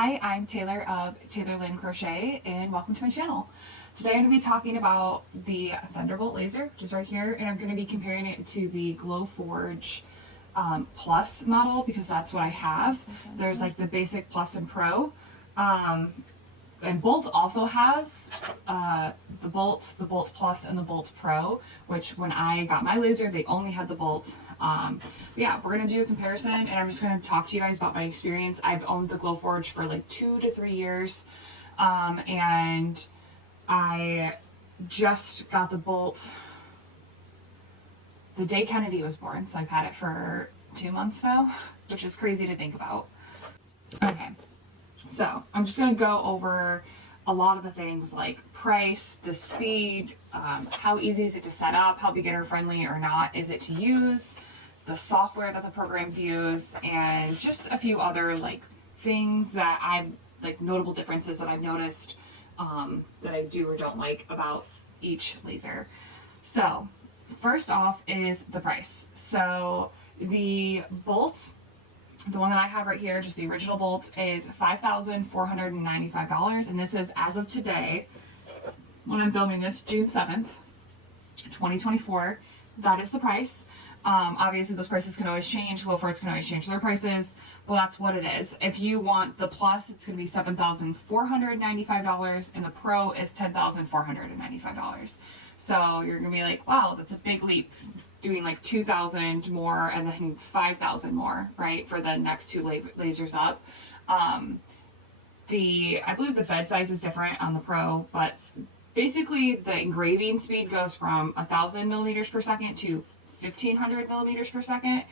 Hi, I'm Taylor of Taylor Lynn Crochet and welcome to my channel. Today I'm going to be talking about the Thunderbolt laser, which is right here, and I'm going to be comparing it to the Glowforge Plus model because that's what I have. There's like the basic Plus and Pro. And Bolt also has the Bolt Plus, and the Bolt Pro, which when I got my laser, they only had the Bolt. Yeah, we're going to do a comparison, and I'm just going to talk to you guys about my experience. I've owned the Glowforge for like 2 to 3 years, and I just got the Bolt the day Kennedy was born, so I've had it for 2 months now, which is crazy to think about. Okay. So I'm just going to go over a lot of the things like price, the speed, how easy is it to set up, how beginner friendly or not is it to use, the software that the programs use, and just a few other like things that I've like notable differences that I've noticed that I do or don't like about each laser. So first off is the price. So the Bolt, the one that I have right here, just the original Bolt, is $5,495, and this is as of today, when I'm filming this, June 7th, 2024. That is the price. Obviously those prices can always change. Glowforge can always change their prices, but that's what it is. If you want the Plus, it's going to be $7,495, and the Pro is $10,495. So you're going to be like, wow, that's a big leap, doing like 2,000 more and then 5,000 more, right, for the next two lasers up. I believe the bed size is different on the Pro, but basically the engraving speed goes from 1,000 millimeters per second to 1,500 millimeters per second,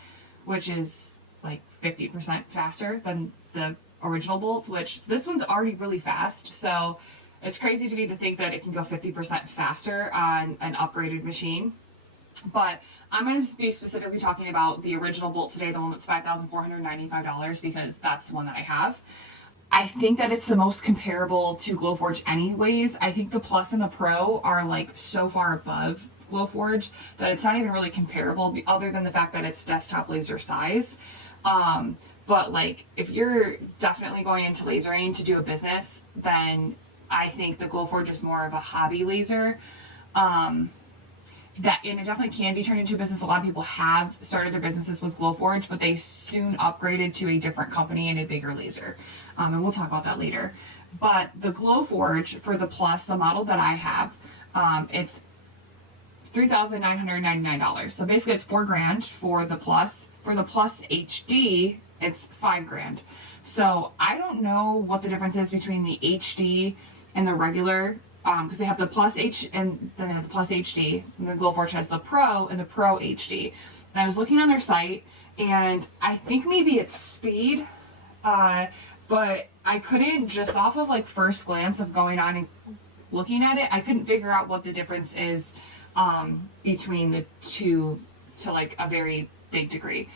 which is like 50% faster than the original Bolt, which this one's already really fast. So it's crazy to me to think that it can go 50% faster on an upgraded machine. But I'm going to be specifically talking about the original Bolt today, the one that's $5,495, because that's the one that I have. I think that it's the most comparable to Glowforge anyways. I think the Plus and the Pro are like so far above Glowforge that it's not even really comparable, other than the fact that it's desktop laser size. But like if you're definitely going into lasering to do a business, then I think the Glowforge is more of a hobby laser. And it definitely can be turned into a business. A lot of people have started their businesses with Glowforge, but they soon upgraded to a different company and a bigger laser. And we'll talk about that later. But the Glowforge for the Plus, the model that I have, it's $3,999. So basically it's $4,000 for the Plus. For the Plus HD, it's $5,000. So I don't know what the difference is between the HD and the regular, because they have the Plus H and then they have the Plus HD, and the Glowforge has the Pro and the Pro HD. And I was looking on their site, and I think maybe it's speed, but I couldn't, just off of like first glance of going on and looking at it, I couldn't figure out what the difference is between the two to like a very big degree.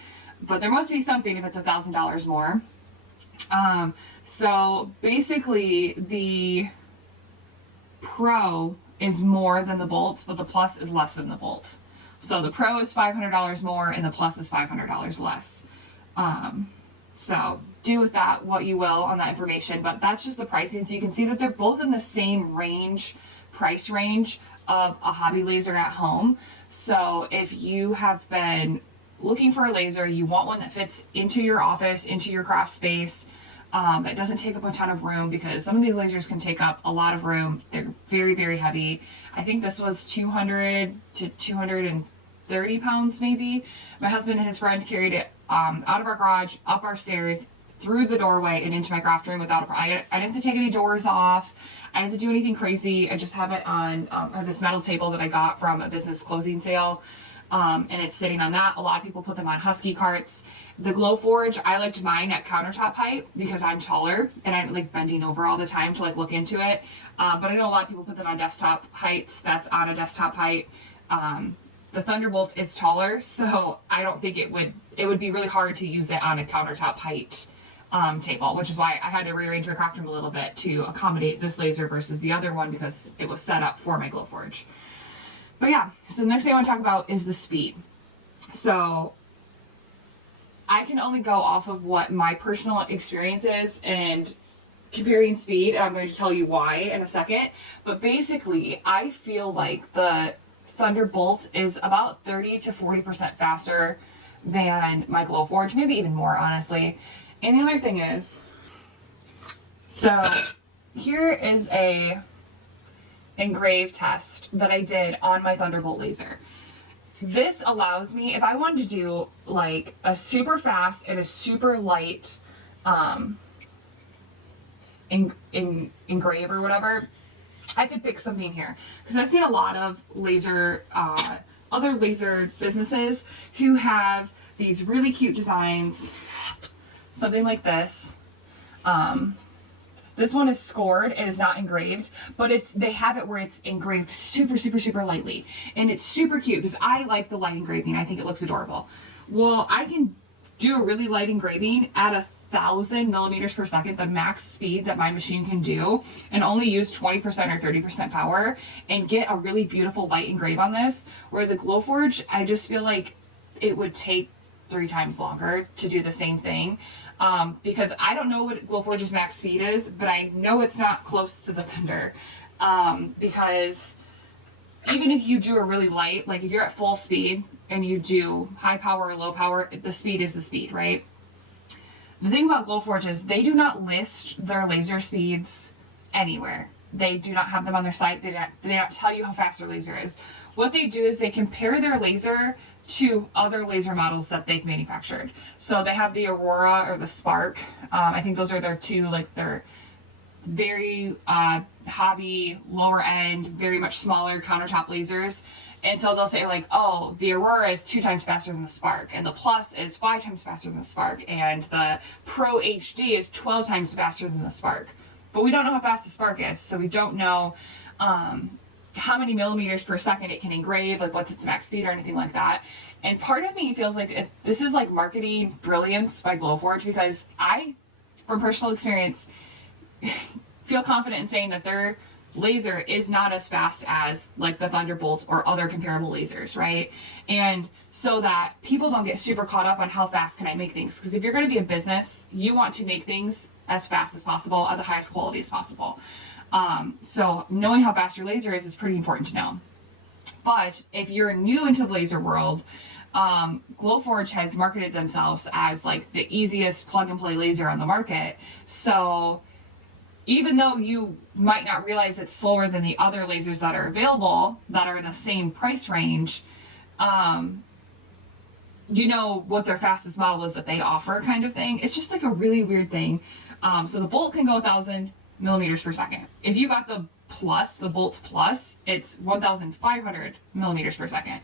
But there must be something if it's $1,000 more. So basically the Pro is more than the Bolt, but the Plus is less than the Bolt. So the Pro is $500 more and the Plus is $500 less. So do with that what you will on that information, but that's just the pricing. So you can see that they're both in the same range, price range of a hobby laser at home. So if you have been looking for a laser, you want one that fits into your office, into your craft space, it doesn't take up a ton of room, because some of these lasers can take up a lot of room. They're very, very heavy. I think this was 200 to 230 pounds maybe. My husband and his friend carried it out of our garage, up our stairs, through the doorway, and into my craft room without a problem. I didn't have to take any doors off. I didn't have to do anything crazy. I just have it on this metal table that I got from a business closing sale. And it's sitting on that. A lot of people put them on husky carts. The Glowforge, I liked mine at countertop height because I'm taller and I'm like bending over all the time to like look into it. But I know a lot of people put them on desktop heights. That's on a desktop height. The Thunderbolt is taller, so I don't think it would be really hard to use it on a countertop height table, which is why I had to rearrange my craft room a little bit to accommodate this laser versus the other one, because it was set up for my Glowforge. But yeah, so the next thing I want to talk about is the speed. So I can only go off of what my personal experience is, and comparing speed, and I'm going to tell you why in a second. But basically, I feel like the Thunderbolt is about 30 to 40% faster than my Glowforge, maybe even more, honestly. And the other thing is, so here is a engrave test that I did on my Thunderbolt laser. This allows me, if I wanted to do like a super fast and a super light engrave or whatever, I could pick something here. Because I've seen a lot of laser, other laser businesses who have these really cute designs, something like this. This one is scored, it is not engraved, but they have it where it's engraved super, super, super lightly. And it's super cute because I like the light engraving. I think it looks adorable. Well, I can do a really light engraving at 1,000 millimeters per second, the max speed that my machine can do, and only use 20% or 30% power and get a really beautiful light engrave on this. Where the Glowforge, I just feel like it would take 3 times longer to do the same thing. Because I don't know what Glowforge's max speed is, but I know it's not close to the Thunder. Because even if you do a really light, like if you're at full speed and you do high power or low power, the speed is the speed, right? The thing about Glowforge is they do not list their laser speeds anywhere. They do not have them on their site. They do not tell you how fast their laser is. What they do is they compare their laser to other laser models that they've manufactured. So they have the Aurora or the Spark. I think those are their two, like their very hobby, lower end, very much smaller countertop lasers. And so they'll say like, oh, the Aurora is 2 times faster than the Spark, and the Plus is 5 times faster than the Spark, and the Pro HD is 12 times faster than the Spark. But we don't know how fast the Spark is, so we don't know how many millimeters per second it can engrave, like what's its max speed or anything like that. And part of me feels like this is like marketing brilliance by Glowforge, because I, from personal experience, feel confident in saying that their laser is not as fast as like the Thunderbolt or other comparable lasers, right? And so that people don't get super caught up on how fast can I make things, because if you're going to be a business, you want to make things as fast as possible at the highest quality as possible. So knowing how fast your laser is pretty important to know. But if you're new into the laser world, Glowforge has marketed themselves as like the easiest plug and play laser on the market. So even though you might not realize it's slower than the other lasers that are available that are in the same price range, you know what their fastest model is that they offer, kind of thing. It's just like a really weird thing. So the Bolt can go 1,000 millimeters per second. If you got the Plus, the Bolt Plus, it's 1,500 millimeters per second.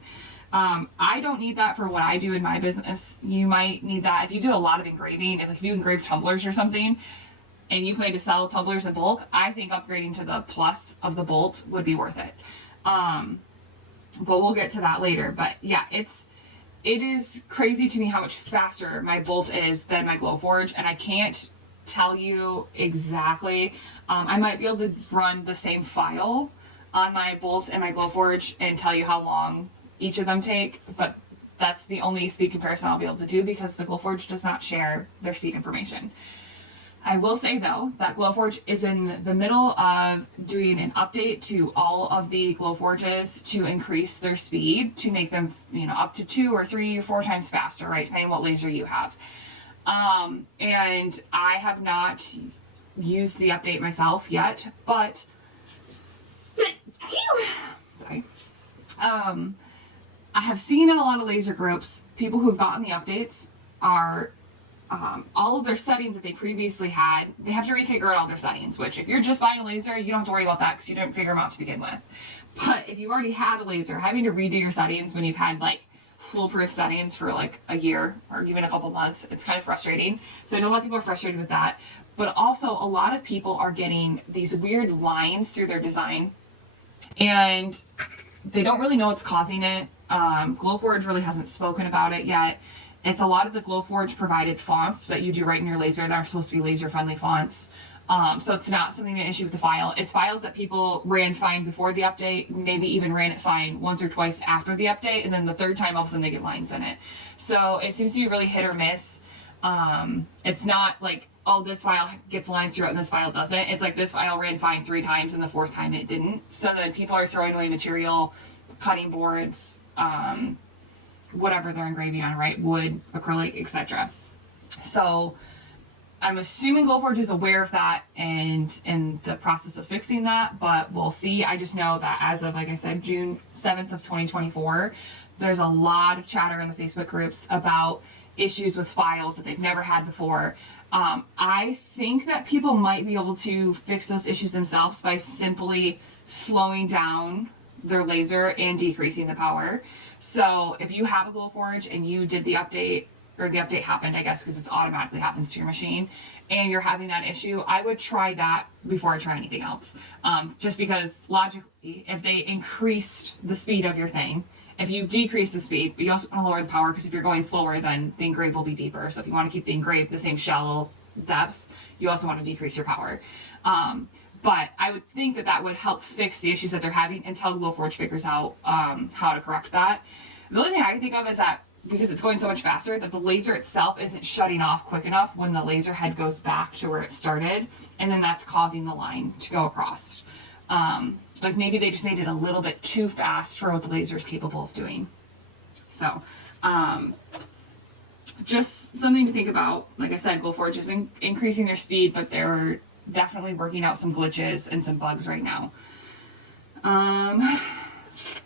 I don't need that for what I do in my business. You might need that if you do a lot of engraving. If you engrave tumblers or something, and you plan to sell tumblers in bulk, I think upgrading to the Plus of the Bolt would be worth it. But we'll get to that later. But yeah, it is crazy to me how much faster my Bolt is than my Glowforge, and I can't tell you exactly. I might be able to run the same file on my Bolt and my Glowforge and tell you how long each of them take, but that's the only speed comparison I'll be able to do because the Glowforge does not share their speed information. I will say though that Glowforge is in the middle of doing an update to all of the Glowforges to increase their speed to make them, up to 2 or 3 or 4 times faster, right? Depending on what laser you have. And I have not used the update myself yet, but sorry. I have seen in a lot of laser groups, people who've gotten the updates are all of their settings that they previously had, they have to refigure out all their settings, which if you're just buying a laser, you don't have to worry about that because you didn't figure them out to begin with. But if you already had a laser, having to redo your settings when you've had like foolproof settings for like a year or even a couple months, it's kind of frustrating. So I know a lot of people are frustrated with that, but also a lot of people are getting these weird lines through their design and they don't really know what's causing it. Glowforge really hasn't spoken about it yet. It's a lot of the Glowforge provided fonts that you do right in your laser that are supposed to be laser friendly fonts. So it's not something an issue with the file. It's files that people ran fine before the update, maybe even ran it fine once or twice after the update, and then the third time all of a sudden they get lines in it. So it seems to be really hit or miss. It's not like oh, this file gets lines through it and this file doesn't. It's like this file ran fine 3 times and the 4th time it didn't. So then people are throwing away material, cutting boards, whatever they're engraving on, right? Wood, acrylic, etc. So I'm assuming Glowforge is aware of that and in the process of fixing that, but we'll see. I just know that as of, like I said, June 7th of 2024, there's a lot of chatter in the Facebook groups about issues with files that they've never had before. I think that people might be able to fix those issues themselves by simply slowing down their laser and decreasing the power. So if you have a Glowforge and you did the update, or the update happened, I guess, because it's automatically happens to your machine, and you're having that issue, I would try that before I try anything else. Just because logically, if they increased the speed of your thing, if you decrease the speed, but you also want to lower the power, because if you're going slower, then the engrave will be deeper. So if you want to keep the engrave the same shallow depth, you also want to decrease your power. But I would think that that would help fix the issues that they're having until Glowforge figures out how to correct that. The only thing I can think of is that because it's going so much faster, that the laser itself isn't shutting off quick enough when the laser head goes back to where it started, and then that's causing the line to go across. Like maybe they just made it a little bit too fast for what the laser is capable of doing. So just something to think about. Like I said, Glowforge is increasing their speed, but they're definitely working out some glitches and some bugs right now.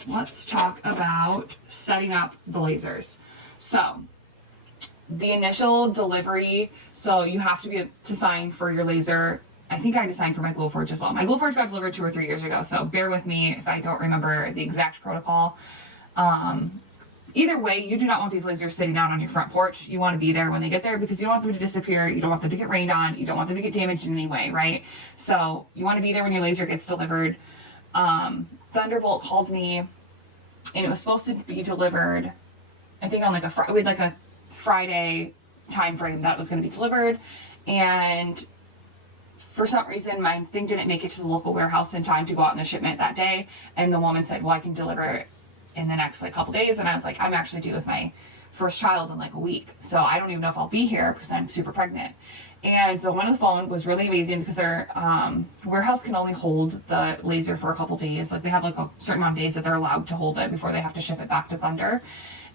Let's talk about setting up the lasers. So the initial delivery, so you have to sign for your laser. I think I had to sign for my Glowforge as well. My Glowforge got delivered 2 or 3 years ago, so bear with me if I don't remember the exact protocol. Either way, you do not want these lasers sitting out on your front porch. You want to be there when they get there because you don't want them to disappear. You don't want them to get rained on. You don't want them to get damaged in any way, right? So you want to be there when your laser gets delivered. Thunderbolt called me, and it was supposed to be delivered, I think on like a Friday time frame that was going to be delivered, and for some reason my thing didn't make it to the local warehouse in time to go out in the shipment that day, and the woman said, well, I can deliver it in the next like couple days, and I was like, I'm actually due with my first child in like a week, so I don't even know if I'll be here because I'm super pregnant. And the one on the phone was really amazing because their warehouse can only hold the laser for a couple days. Like they have like a certain amount of days that they're allowed to hold it before they have to ship it back to Thunder.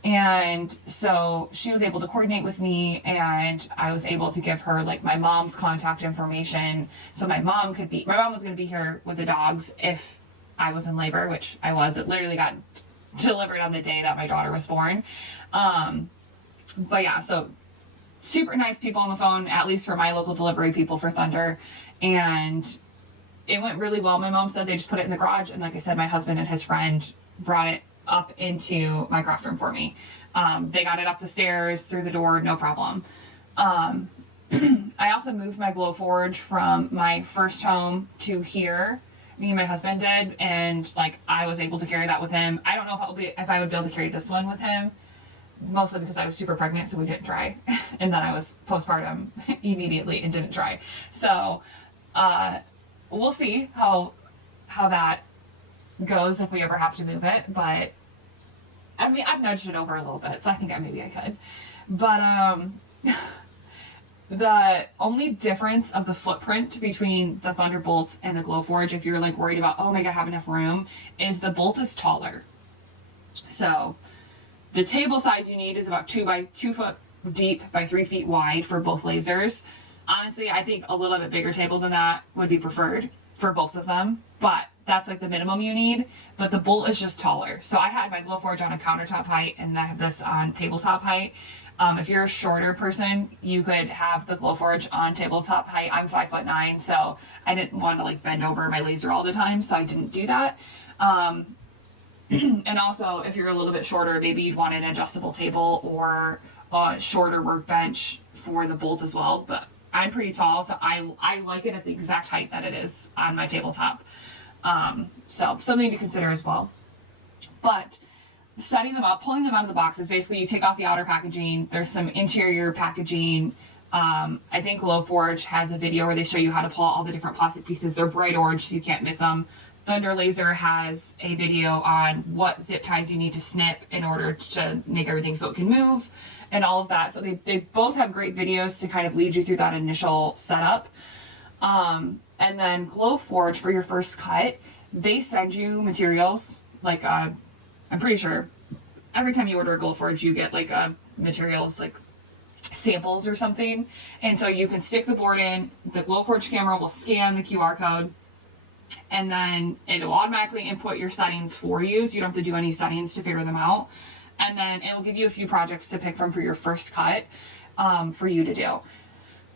And so she was able to coordinate with me, and I was able to give her like my mom's contact information. So my mom was going to be here with the dogs if I was in labor, which I was. It literally got delivered on the day that my daughter was born. But yeah, so super nice people on the phone, at least for my local delivery people for Thunder. And it went really well. My mom said they just put it in the garage. And like I said, my husband and his friend brought it up into my craft room for me. They got it up the stairs, through the door, no problem. I also moved my Glowforge from my first home to here. Me and my husband did, and like I was able to carry that with him. I don't know if I would be able to carry this one with him, mostly because I was super pregnant, so we didn't try. And then I was postpartum immediately and didn't try. So we'll see how that goes if we ever have to move it. But I mean, I've nudged it over a little bit, so I think maybe I could. But the only difference of the footprint between the Thunderbolt and the Glowforge, if you're like worried about, oh my god, I have enough room, is the Bolt is taller. So the table size you need is about 2 foot deep by 3 feet wide for both lasers. Honestly, I think a little bit bigger table than that would be preferred for both of them, but that's like the minimum you need. But the Bolt is just taller. So I had my Glowforge on a countertop height, and I have this on tabletop height. If you're a shorter person, you could have the Glowforge on tabletop height. I'm 5'9", so I didn't want to like bend over my laser all the time, so I didn't do that. And also, if you're a little bit shorter, maybe you'd want an adjustable table or a shorter workbench for the Bolt as well. But I'm pretty tall, so I like it at the exact height that it is on my tabletop. So something to consider as well. But setting them up, pulling them out of the boxes, basically you take off the outer packaging, there's some interior packaging. I think Glowforge has a video where they show you how to pull out all the different plastic pieces. They're bright orange, so you can't miss them. Thunder Laser has a video on what zip ties you need to snip in order to make everything so it can move. and all of that. So they both have great videos to kind of lead you through that initial setup. And then Glowforge, for your first cut, they send you materials. Like, I'm pretty sure every time you order a Glowforge, you get like materials, like samples or something. And so you can stick the board in, the Glowforge camera will scan the QR code, and then it will automatically input your settings for you, so you don't have to do any settings to figure them out. And then it will give you a few projects to pick from for your first cut, for you to do.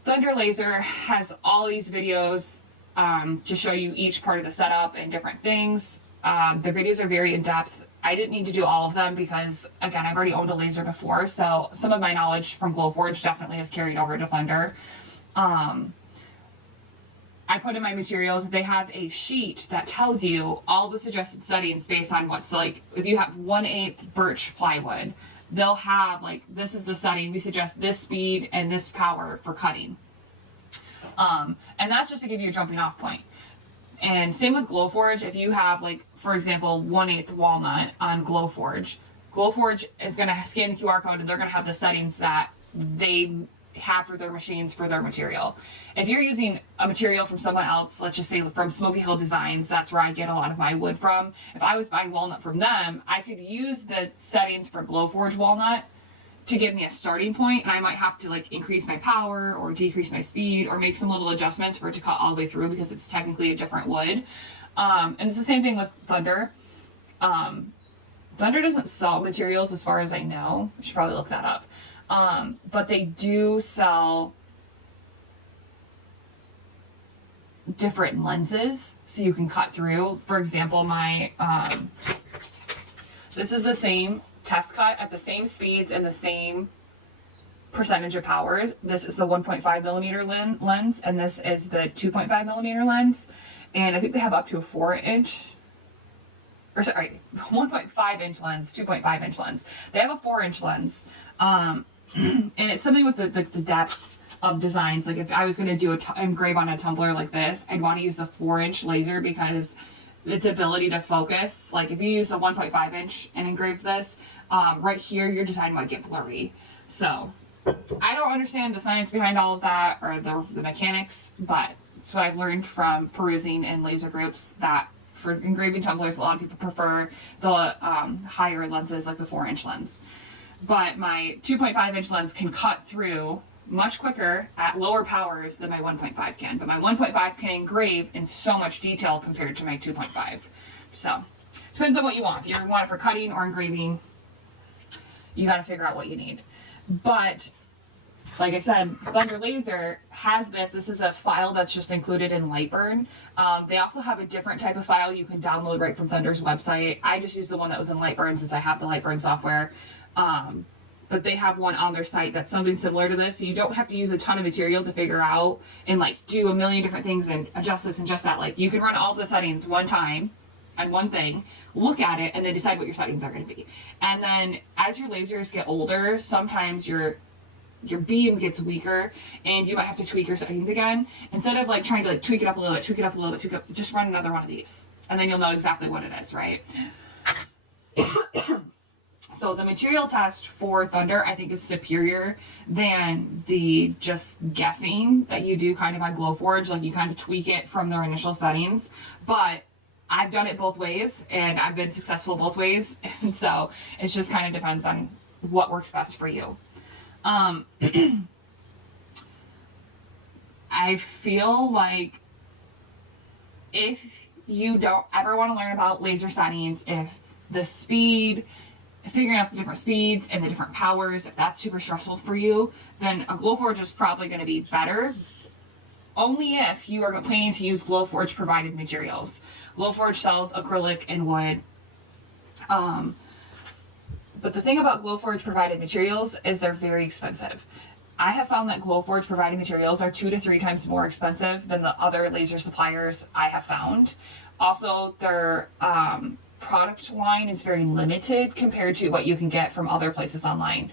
Thunder Laser has all these videos to show you each part of the setup and different things. The videos are very in-depth. I didn't need to do all of them because, again, I've already owned a laser before, so some of my knowledge from Glowforge definitely has carried over to Thunder. I put in my materials. They have a sheet that tells you all the suggested settings based on what's, like, if you have 1/8 birch plywood, they'll have, like, this is the setting. We suggest this speed and this power for cutting. And that's just to give you a jumping off point. And same with Glowforge. If you have, like, for example, 1/8 walnut on Glowforge, Glowforge is going to scan the QR code, and they're going to have the settings that they have for their machines for their material. If you're using a material from someone else, let's just say from Smoky Hill Designs, that's where I get a lot of my wood from. If I was buying walnut from them, I could use the settings for Glowforge walnut to give me a starting point, and I might have to, like, increase my power or decrease my speed or make some little adjustments for it to cut all the way through, because it's technically a different wood. And it's the same thing with Thunder. Thunder doesn't sell materials as far as I know. I should probably look that up. But they do sell different lenses so you can cut through. For example, my this is the same test cut at the same speeds and the same percentage of power. This is the 1.5 millimeter lens, and this is the 2.5 millimeter lens. And I think they have up to a 4-inch, or sorry, 1.5 inch lens, 2.5 inch lens. They have a 4-inch lens. And it's something with the depth of designs. Like, if I was going to do engrave on a tumbler like this, I'd want to use the 4-inch laser because its ability to focus. Like, if you use a 1.5 inch and engrave this, right here, your design might get blurry. So I don't understand the science behind all of that or the mechanics, but it's what I've learned from perusing in laser groups, that for engraving tumblers, a lot of people prefer the higher lenses, like the 4-inch lens. But my 2.5 inch lens can cut through much quicker at lower powers than my 1.5 can. But my 1.5 can engrave in so much detail compared to my 2.5. So, depends on what you want. If you want it for cutting or engraving, you got to figure out what you need. But, like I said, Thunder Laser has this. This is a file that's just included in Lightburn. They also have a different type of file you can download right from Thunder's website. I just used the one that was in Lightburn since I have the Lightburn software. But they have one on their site that's something similar to this, so you don't have to use a ton of material to figure out and, like, do a million different things and adjust this and adjust that. Like, you can run all the settings one time on one thing, look at it, and then decide what your settings are going to be. And then as your lasers get older, sometimes your beam gets weaker and you might have to tweak your settings again. Instead of, like, trying to, like, tweak it up a little bit, tweak it up a little bit, tweak it up, just run another one of these, and then you'll know exactly what it is, right? So the material test for Thunder, I think, is superior than the just guessing that you do kind of on Glowforge. Like, you kind of tweak it from their initial settings. But I've done it both ways, and I've been successful both ways. And so it just kind of depends on what works best for you. I feel like if you don't ever want to learn about laser settings, if the speed, figuring out the different speeds and the different powers, if that's super stressful for you, then a Glowforge is probably going to be better. Only if you are planning to use Glowforge provided materials. Glowforge sells acrylic and wood. But the thing about Glowforge provided materials is they're very expensive. I have found that Glowforge provided materials are 2 to 3 times more expensive than the other laser suppliers I have found. Also, their product line is very limited compared to what you can get from other places online.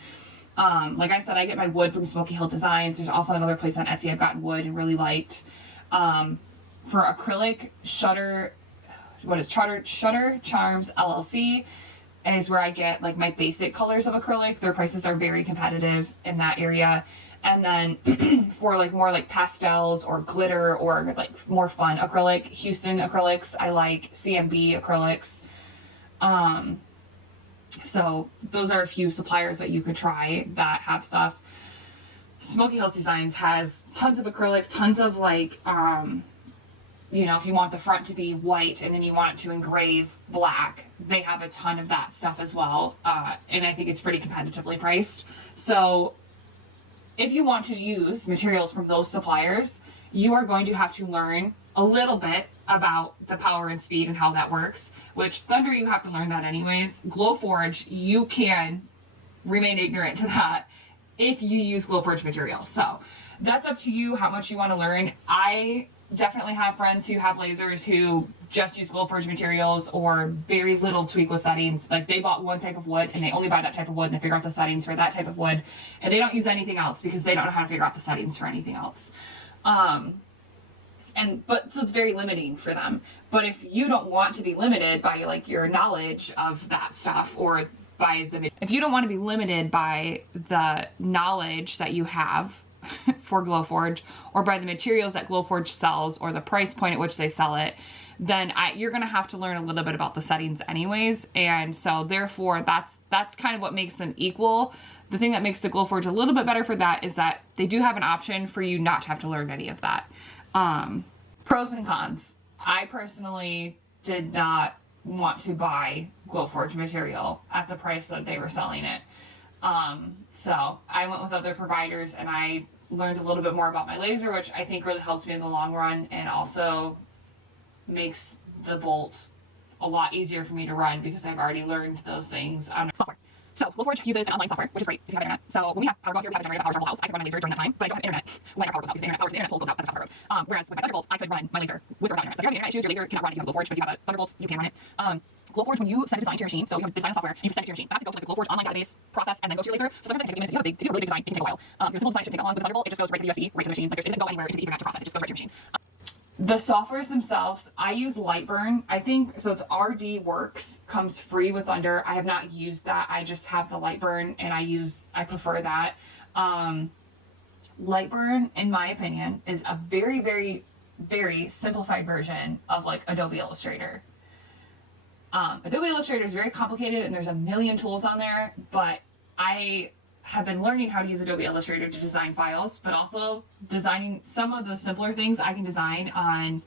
Like I said, I get my wood from Smoky Hill Designs. There's also another place on Etsy I've gotten wood and really liked. For acrylic, Shutter Charms LLC is where I get like my basic colors of acrylic. Their prices are very competitive in that area. And then for like more like pastels or glitter or like more fun acrylic, Houston acrylics, I like CMB acrylics. So those are a few suppliers that you could try that have stuff. Smoky Hills Designs has tons of acrylics, tons of like, you know, if you want the front to be white and then you want it to engrave black, they have a ton of that stuff as well. And I think it's pretty competitively priced. So if you want to use materials from those suppliers, you are going to have to learn a little bit about the power and speed and how that works, which Thunder, you have to learn that anyways. Glowforge, you can remain ignorant to that if you use Glowforge material. So that's up to you how much you want to learn. I definitely have friends who have lasers who just use Glowforge materials or very little tweak with settings. Like they bought one type of wood and they only buy that type of wood and they figure out the settings for that type of wood and they don't use anything else because they don't know how to figure out the settings for anything else. So it's very limiting for them. But if you don't want to be limited by like your knowledge of that stuff or if you don't want to be limited by the knowledge that you have for Glowforge or by the materials that Glowforge sells or the price point at which they sell it, then you're going to have to learn a little bit about the settings anyways. And so therefore that's kind of what makes them equal. The thing that makes the Glowforge a little bit better for that is that they do have an option for you not to have to learn any of that. Pros and cons. I personally did not want to buy Glowforge material at the price that they were selling it. So I went with other providers and I learned a little bit more about my laser, which I think really helped me in the long run and also makes the Bolt a lot easier for me to run because I've already learned those things on software. So Glowforge uses an online software, which is great if you have internet. So when we have power go out here, we have a generator that powers our whole house. I can run my laser during that time, but I don't have internet when our power goes out because the internet powers the internet pole goes out at the top of the road. Whereas with my Thunderbolt, I could run my laser with or without internet. So if you have any internet issues, your laser cannot run if you have a Glowforge, but if you have a Thunderbolt, you can run it. Glowforge, when you send a design to your machine, so you have design a software, you send it to your machine. It has to go to like the Glowforge online database process and then go to your laser. So sometimes it can take minutes. If you have a really big design, it can take a while. If you have a simple design, it should take that long. With Thunderbolt, it just goes right to the USB, right to the machine. Like it doesn't go anywhere into the Ethernet to process. It just goes right to your machine. The softwares themselves, I use Lightburn. I think, so it's RD Works, comes free with Thunder. I have not used that. I just have the Lightburn and I prefer that. Lightburn, in my opinion, is a very, very, very simplified version of like Adobe Illustrator. Adobe Illustrator is very complicated and there's a million tools on there, but I have been learning how to use Adobe Illustrator to design files, but also designing some of the simpler things I can design on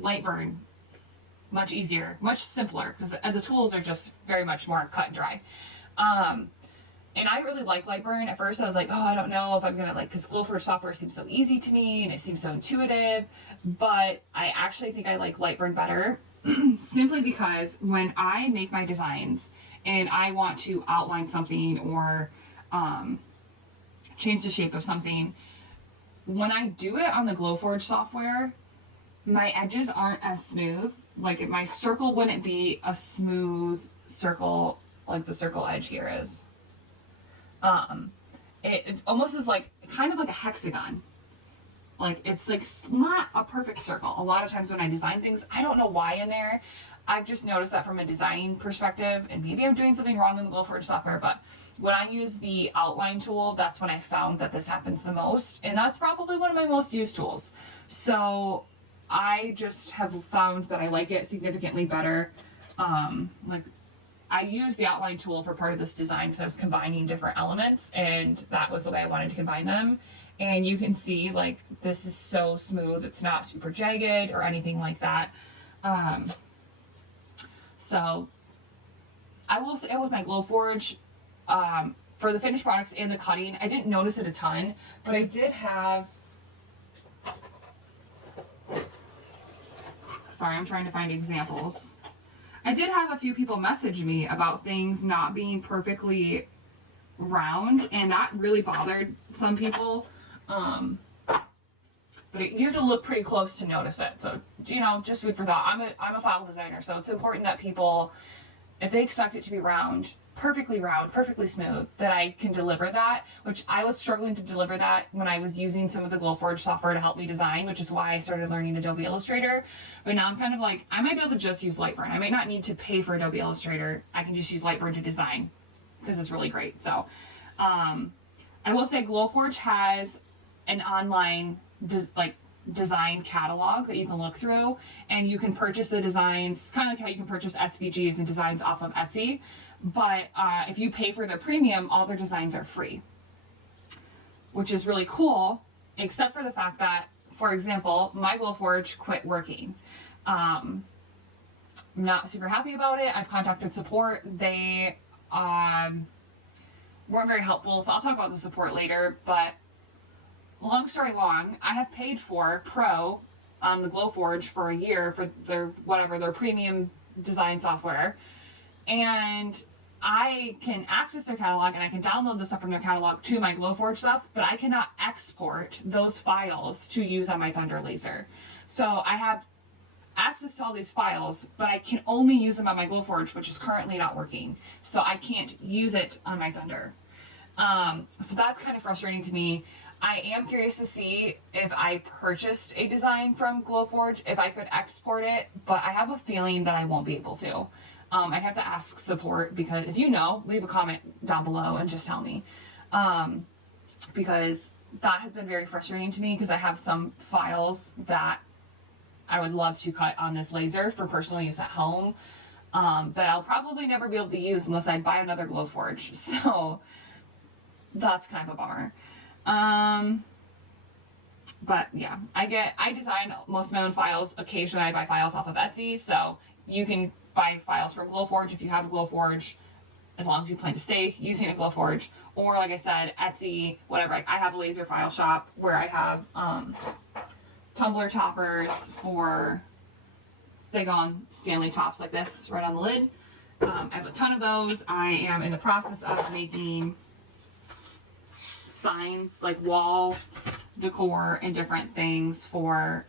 Lightburn much easier, much simpler, because the tools are just very much more cut and dry. And I really like Lightburn. At first I was like, oh, I don't know if I'm gonna like, because Glowforge software seems so easy to me and it seems so intuitive, but I actually think I like Lightburn better simply because when I make my designs and I want to outline something or change the shape of something, when I do it on the Glowforge software, my edges aren't as smooth. Like my circle wouldn't be a smooth circle like the circle edge here is. It almost is like kind of like a hexagon. Like it's like not a perfect circle. A lot of times when I design things, I don't know why in there. I've just noticed that from a designing perspective, and maybe I'm doing something wrong in the Glowforge software, but when I use the outline tool, that's when I found that this happens the most, and that's probably one of my most used tools. So I just have found that I like it significantly better. Like I used the outline tool for part of this design because I was combining different elements, and that was the way I wanted to combine them. And you can see like this is so smooth, it's not super jagged or anything like that. So I will say with my Glowforge, for the finished products and the cutting, I didn't notice it a ton, but I did have, sorry, I'm trying to find examples. I did have a few people message me about things not being perfectly round, and that really bothered some people. But you have to look pretty close to notice it. So, you know, just food for thought. I'm a file designer, so it's important that people, if they expect it to be round, perfectly round, perfectly smooth, that I can deliver that, which I was struggling to deliver that when I was using some of the Glowforge software to help me design, which is why I started learning Adobe Illustrator. But now I'm kind of like, I might be able to just use Lightburn. I might not need to pay for Adobe Illustrator. I can just use Lightburn to design because it's really great. So I will say Glowforge has an online design catalog that you can look through, and you can purchase the designs, kind of like how you can purchase SVGs and designs off of Etsy. But if you pay for their premium, all their designs are free, which is really cool, except for the fact that, for example, my Glowforge quit working. I'm not super happy about it. I've contacted support. They weren't very helpful, so I'll talk about the support later. But long story long, I have paid for Pro on the Glowforge for a year for their premium design software, and I can access their catalog and I can download the stuff from their catalog to my Glowforge stuff, but I cannot export those files to use on my Thunder laser. So I have access to all these files, but I can only use them on my Glowforge, which is currently not working. So I can't use it on my Thunder. So that's kind of frustrating to me. I am curious to see if I purchased a design from Glowforge, if I could export it, but I have a feeling that I won't be able to. I'd have to ask support, because if you know, leave a comment down below and just tell me. Because that has been very frustrating to me, because I have some files that I would love to cut on this laser for personal use at home, that I'll probably never be able to use unless I buy another Glowforge. So that's kind of a bummer. But yeah, I design most of my own files. Occasionally I buy files off of Etsy, so you can buy files from Glowforge if you have a Glowforge, as long as you plan to stay using a Glowforge. Or like I said, Etsy, whatever. I have a laser file shop where I have tumbler toppers for, they go on Stanley tops like this, right on the lid. I have a ton of those. I am in the process of making signs, like wall decor and different things for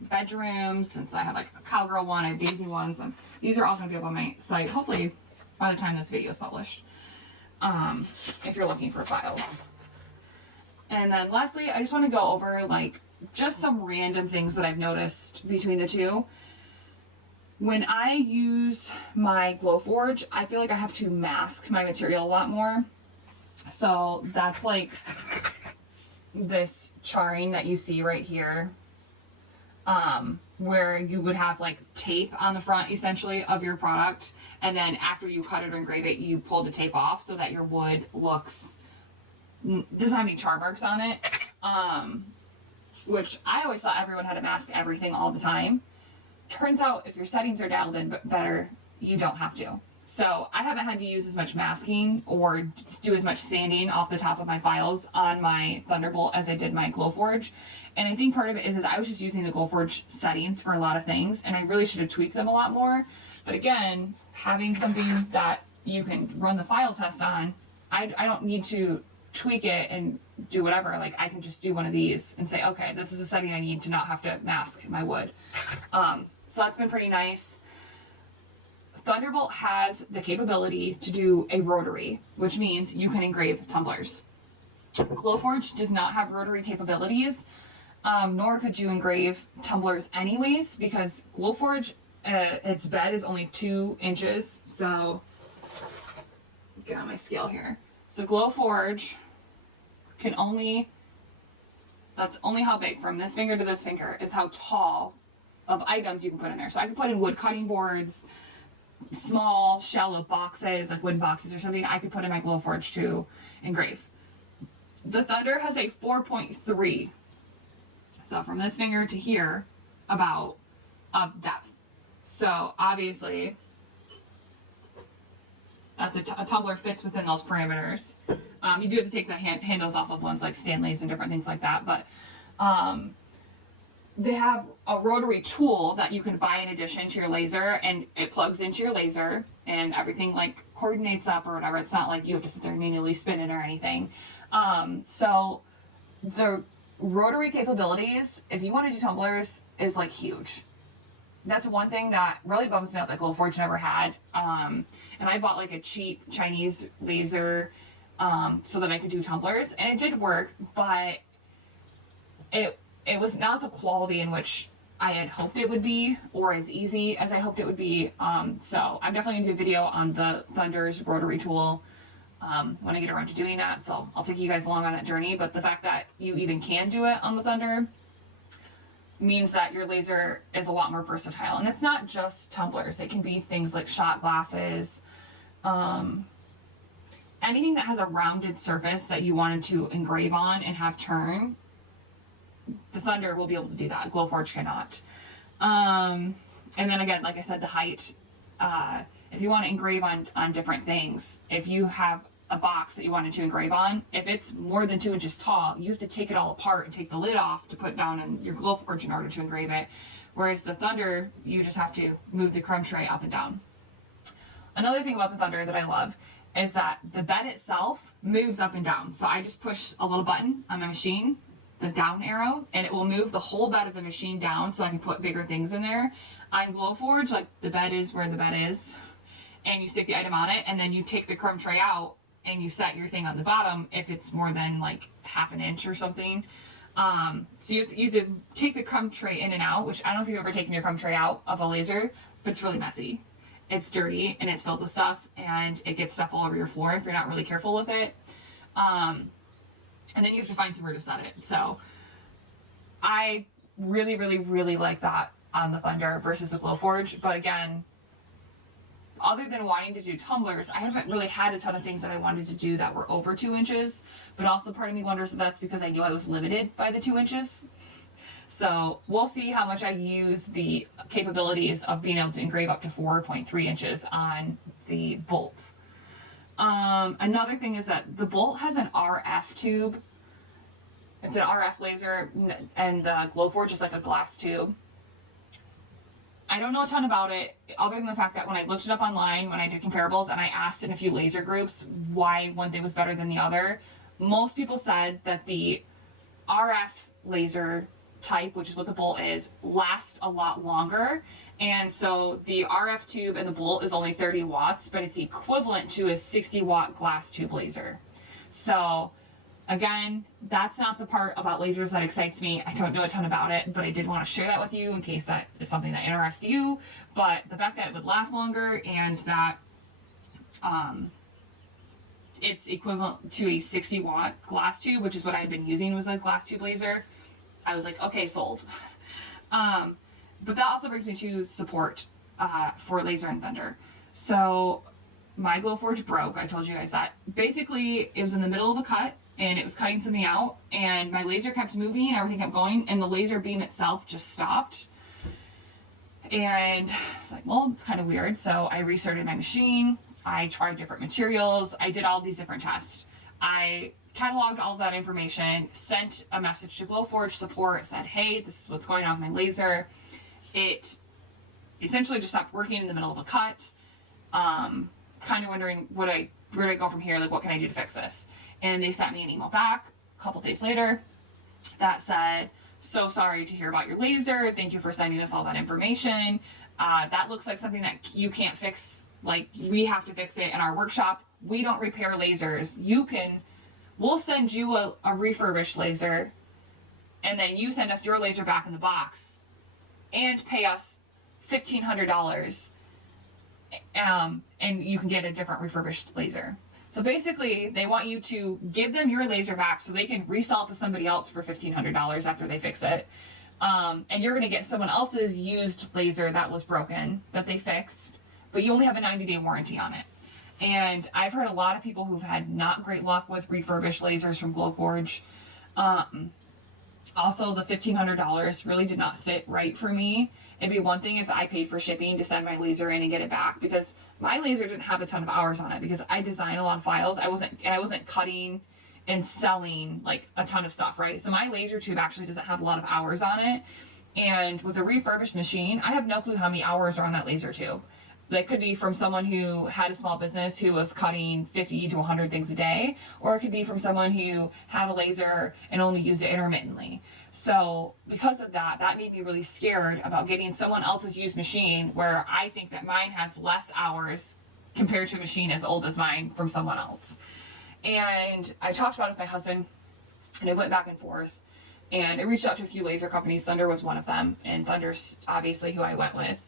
bedrooms, since I have like a cowgirl one, I have daisy ones, and these are all going to be up on my site hopefully by the time this video is published, if you're looking for files. And then lastly, I just want to go over like just some random things that I've noticed between the two. When I use my Glowforge, I feel like I have to mask my material a lot more. So that's like this charring that you see right here, where you would have like tape on the front essentially of your product, and then after you cut it or engrave it, you pull the tape off so that your wood doesn't have any char marks on it, which I always thought everyone had to mask everything all the time. Turns out if your settings are dialed in better, you don't have to. So I haven't had to use as much masking or do as much sanding off the top of my files on my Thunderbolt as I did my Glowforge. And I think part of it is I was just using the Glowforge settings for a lot of things, and I really should have tweaked them a lot more. But again, having something that you can run the file test on, I don't need to tweak it and do whatever. Like, I can just do one of these and say, okay, this is a setting I need to not have to mask my wood. So that's been pretty nice. Thunderbolt has the capability to do a rotary, which means you can engrave tumblers. Glowforge does not have rotary capabilities, nor could you engrave tumblers anyways, because Glowforge, its bed is only 2 inches. So, get on my scale here. So Glowforge can only, that's only how big, from this finger to this finger, is how tall of items you can put in there. So I can put in wood cutting boards, small shallow boxes, like wooden boxes or something, I could put in my Glowforge to engrave. The Thunder has a 4.3, so from this finger to here, about, of depth. So obviously, that's a tumbler fits within those parameters. You do have to take the handles off of ones like Stanley's and different things like that, but they have a rotary tool that you can buy in addition to your laser, and it plugs into your laser and everything like coordinates up or whatever. It's not like you have to sit there and manually spin it or anything. So the rotary capabilities, if you want to do tumblers, is like huge. That's one thing that really bums me out that Glowforge never had. And I bought like a cheap Chinese laser so that I could do tumblers, and it did work, but it was not the quality in which I had hoped it would be, or as easy as I hoped it would be. So I'm definitely gonna do a video on the Thunder's rotary tool when I get around to doing that. So I'll take you guys along on that journey. But the fact that you even can do it on the Thunder means that your laser is a lot more versatile. And it's not just tumblers. It can be things like shot glasses, anything that has a rounded surface that you wanted to engrave on and have turn. The Thunder will be able to do that. Glowforge cannot. And then again, like I said, the height, if you want to engrave on different things, if you have a box that you wanted to engrave on, if it's more than 2 inches tall, you have to take it all apart and take the lid off to put down in your Glowforge in order to engrave it. Whereas the Thunder, you just have to move the crumb tray up and down. Another thing about the Thunder that I love is that the bed itself moves up and down. So I just push a little button on my machine, the down arrow, and it will move the whole bed of the machine down so I can put bigger things in there. On Glowforge, like, the bed is where the bed is, and you stick the item on it, and then you take the crumb tray out and you set your thing on the bottom if it's more than like ½ an inch or something. So you have to take the crumb tray in and out, which I don't know if you've ever taken your crumb tray out of a laser, but it's really messy. It's dirty and it's filled with stuff, and it gets stuff all over your floor if you're not really careful with it. And then you have to find somewhere to set it. So I really, really, really like that on the Thunder versus the Glowforge. But again, other than wanting to do tumblers, I haven't really had a ton of things that I wanted to do that were over 2 inches. But also part of me wonders if that's because I knew I was limited by the 2 inches. So we'll see how much I use the capabilities of being able to engrave up to 4.3 inches on the Bolt. Another thing is that the Bolt has an RF tube. It's an RF laser, and the Glowforge is like a glass tube. I don't know a ton about it, other than the fact that when I looked it up online, when I did comparables, and I asked in a few laser groups why one thing was better than the other, most people said that the RF laser type, which is what the Bolt is, lasts a lot longer. And so the RF tube in the Bolt is only 30 watts, but it's equivalent to a 60 watt glass tube laser. So again, that's not the part about lasers that excites me. I don't know a ton about it, but I did want to share that with you in case that is something that interests you. But the fact that it would last longer and that it's equivalent to a 60 watt glass tube, which is what I had been using, was a glass tube laser, I was like, okay, sold. But that also brings me to support for Laser and Thunder. So my Glowforge broke. I told you guys that. Basically, it was in the middle of a cut, and it was cutting something out, and my laser kept moving, and everything kept going, and the laser beam itself just stopped. And it's like, well, it's kind of weird. So I restarted my machine. I tried different materials. I did all these different tests. I cataloged all of that information, sent a message to Glowforge support, said, hey, this is what's going on with my laser. It essentially just stopped working in the middle of a cut. Kind of wondering, where do I go from here? Like, what can I do to fix this? And they sent me an email back a couple days later that said, so sorry to hear about your laser. Thank you for sending us all that information. That looks like something that you can't fix. Like, we have to fix it in our workshop. We don't repair lasers. We'll send you a refurbished laser, and then you send us your laser back in the box and pay us $1,500. And you can get a different refurbished laser. So basically, they want you to give them your laser back so they can resell it to somebody else for $1,500 after they fix it. And you're going to get someone else's used laser that was broken, that they fixed, but you only have a 90-day warranty on it. And I've heard a lot of people who've had not great luck with refurbished lasers from Glowforge. Also, the $1,500 really did not sit right for me. It'd be one thing if I paid for shipping to send my laser in and get it back, because my laser didn't have a ton of hours on it, because I design a lot of files. I wasn't cutting and selling like a ton of stuff, right? So my laser tube actually doesn't have a lot of hours on it. And with a refurbished machine, I have no clue how many hours are on that laser tube. That could be from someone who had a small business who was cutting 50 to 100 things a day, or it could be from someone who had a laser and only used it intermittently. So because of that, that made me really scared about getting someone else's used machine where I think that mine has less hours compared to a machine as old as mine from someone else. And I talked about it with my husband, and it went back and forth. And I reached out to a few laser companies. Thunder was one of them, and Thunder's obviously who I went with.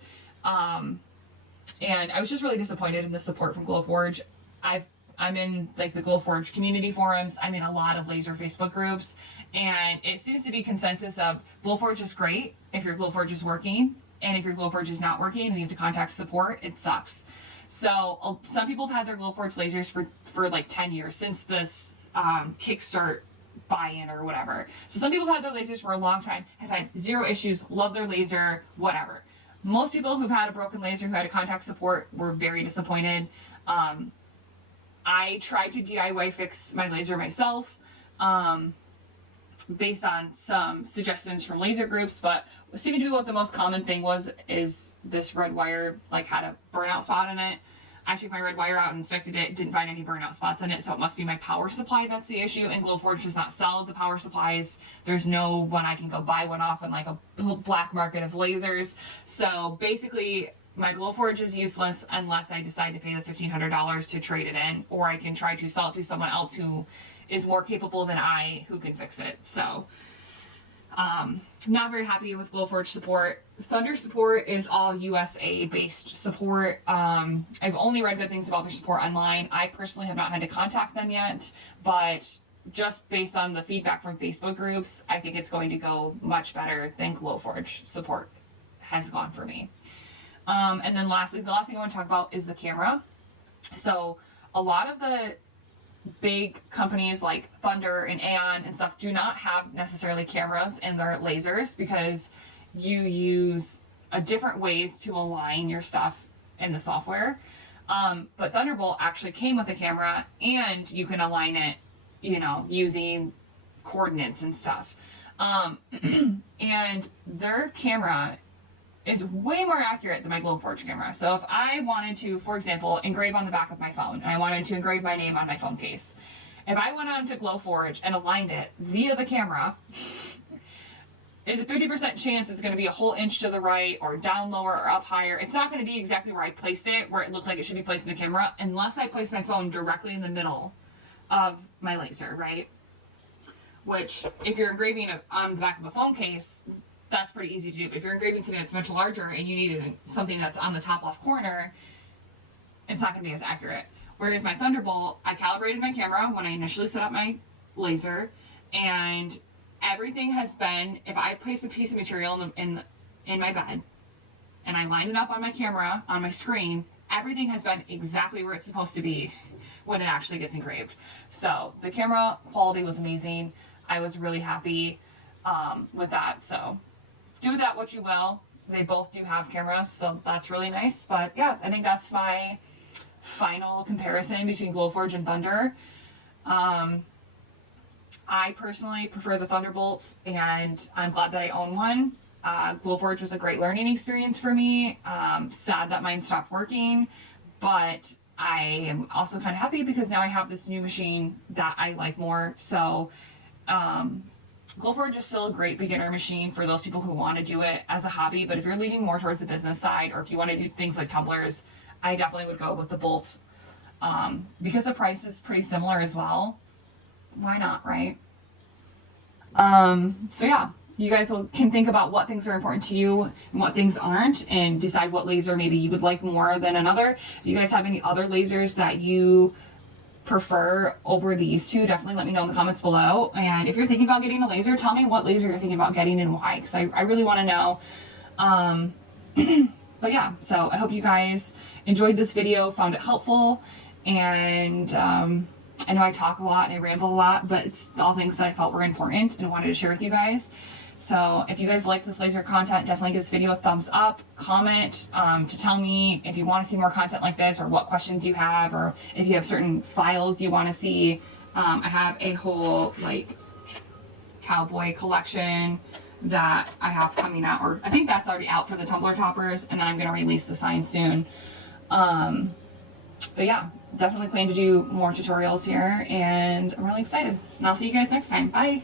And I was just really disappointed in the support from Glowforge. I'm in like the Glowforge community forums. I'm in a lot of laser Facebook groups, and it seems to be consensus of Glowforge is great if your Glowforge is working, and if your Glowforge is not working and you have to contact support, it sucks. So some people have had their Glowforge lasers for like 10 years since this Kickstart buy-in or whatever. So some people have had their lasers for a long time, have had zero issues, love their laser, whatever. Most people who've had a broken laser who had to contact support were very disappointed. I tried to DIY fix my laser myself based on some suggestions from laser groups, but what seemed to be what the most common thing is this red wire like had a burnout spot in it. I took my red wire out and inspected it, didn't find any burnout spots in it, so it must be my power supply that's the issue, and Glowforge does not sell the power supplies. There's no one I can go buy one off in like a black market of lasers. So basically, my Glowforge is useless unless I decide to pay the $1,500 to trade it in, or I can try to sell it to someone else who is more capable than I who can fix it. So not very happy with Glowforge support. Thunder support is all USA based support. I've only read good things about their support online. I personally have not had to contact them yet, but just based on the feedback from Facebook groups, I think it's going to go much better than Glowforge support has gone for me. And then lastly, the last thing I want to talk about is the camera. So a lot of the big companies like Thunder and Aeon and stuff do not have necessarily cameras in their lasers because you use different ways to align your stuff in the software. But Thunderbolt actually came with a camera, and you can align it, you know, using coordinates and stuff. And their camera is way more accurate than my Glowforge camera. So if I wanted to, for example, engrave on the back of my phone, and I wanted to engrave my name on my phone case, if I went on to Glowforge and aligned it via the camera, there's a 50% chance it's going to be a whole inch to the right or down lower or up higher. It's not going to be exactly where I placed it, where it looked like it should be placed in the camera, unless I place my phone directly in the middle of my laser, right? Which, if you're engraving on the back of a phone case, that's pretty easy to do. But if you're engraving something that's much larger and you need something that's on the top left corner, it's not going to be as accurate. Whereas my Thunderbolt, I calibrated my camera when I initially set up my laser, and everything has been, if I place a piece of material in my bed and I line it up on my camera, on my screen, everything has been exactly where it's supposed to be when it actually gets engraved. So the camera quality was amazing. I was really happy with that. So do with that what you will. They both do have cameras, so that's really nice. But yeah, I think that's my final comparison between Glowforge and Thunder. I personally prefer the Thunderbolt, and I'm glad that I own one. Glowforge was a great learning experience for me. Sad that mine stopped working, but I am also kind of happy because now I have this new machine that I like more. So Glowforge is still a great beginner machine for those people who want to do it as a hobby, but if you're leaning more towards the business side, or if you want to do things like tumblers, I definitely would go with the Bolt. Because the price is pretty similar as well. Why not, right? So yeah, you guys can think about what things are important to you and what things aren't, and decide what laser maybe you would like more than another. If you guys have any other lasers that you prefer over these two, definitely let me know in the comments below. And if you're thinking about getting a laser, tell me what laser you're thinking about getting and why, because I really want to know. But yeah, so I hope you guys enjoyed this video, found it helpful, and I know I talk a lot and I ramble a lot, but it's all things that I felt were important and wanted to share with you guys. So if you guys like this laser content, definitely give this video a thumbs up, comment to tell me if you want to see more content like this, or what questions you have, or if you have certain files you want to see. I have a whole like cowboy collection that I have coming out, or I think that's already out for the tumbler toppers, and then I'm going to release the sign soon. But yeah, definitely plan to do more tutorials here, and I'm really excited. And I'll see you guys next time. Bye.